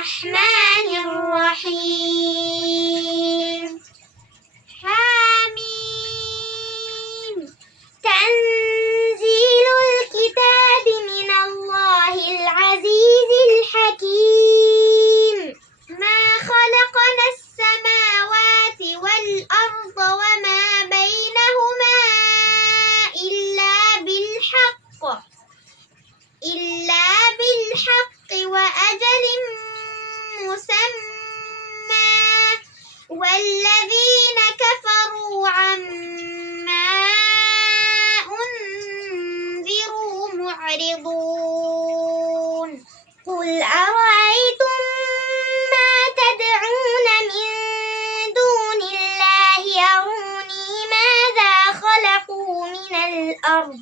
الرحمن الرحيم حميم تنزيل الكتاب من الله العزيز الحكيم ما خلقنا السماوات والأرض وما بينهما إلا بالحق وأجل مسمى والذين كفروا عما أنذروا معرضون قل أرأيتم ما تدعون من دون الله أروني ماذا خلقوا من الأرض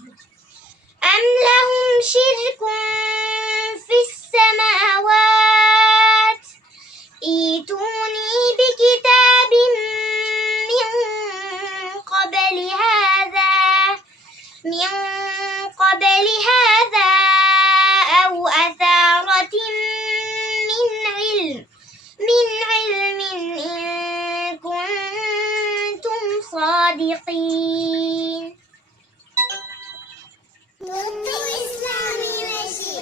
أم لهم شرك في السماوات ائتوني بكتاب من قبل هذا أو أثارة من علم إن كنتم صادقين.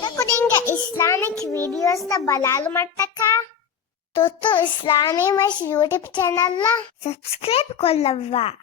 Aku dengar Islamic videos ta balalu mattaka. Toto Islamic YouTube channel la subscribe kollava.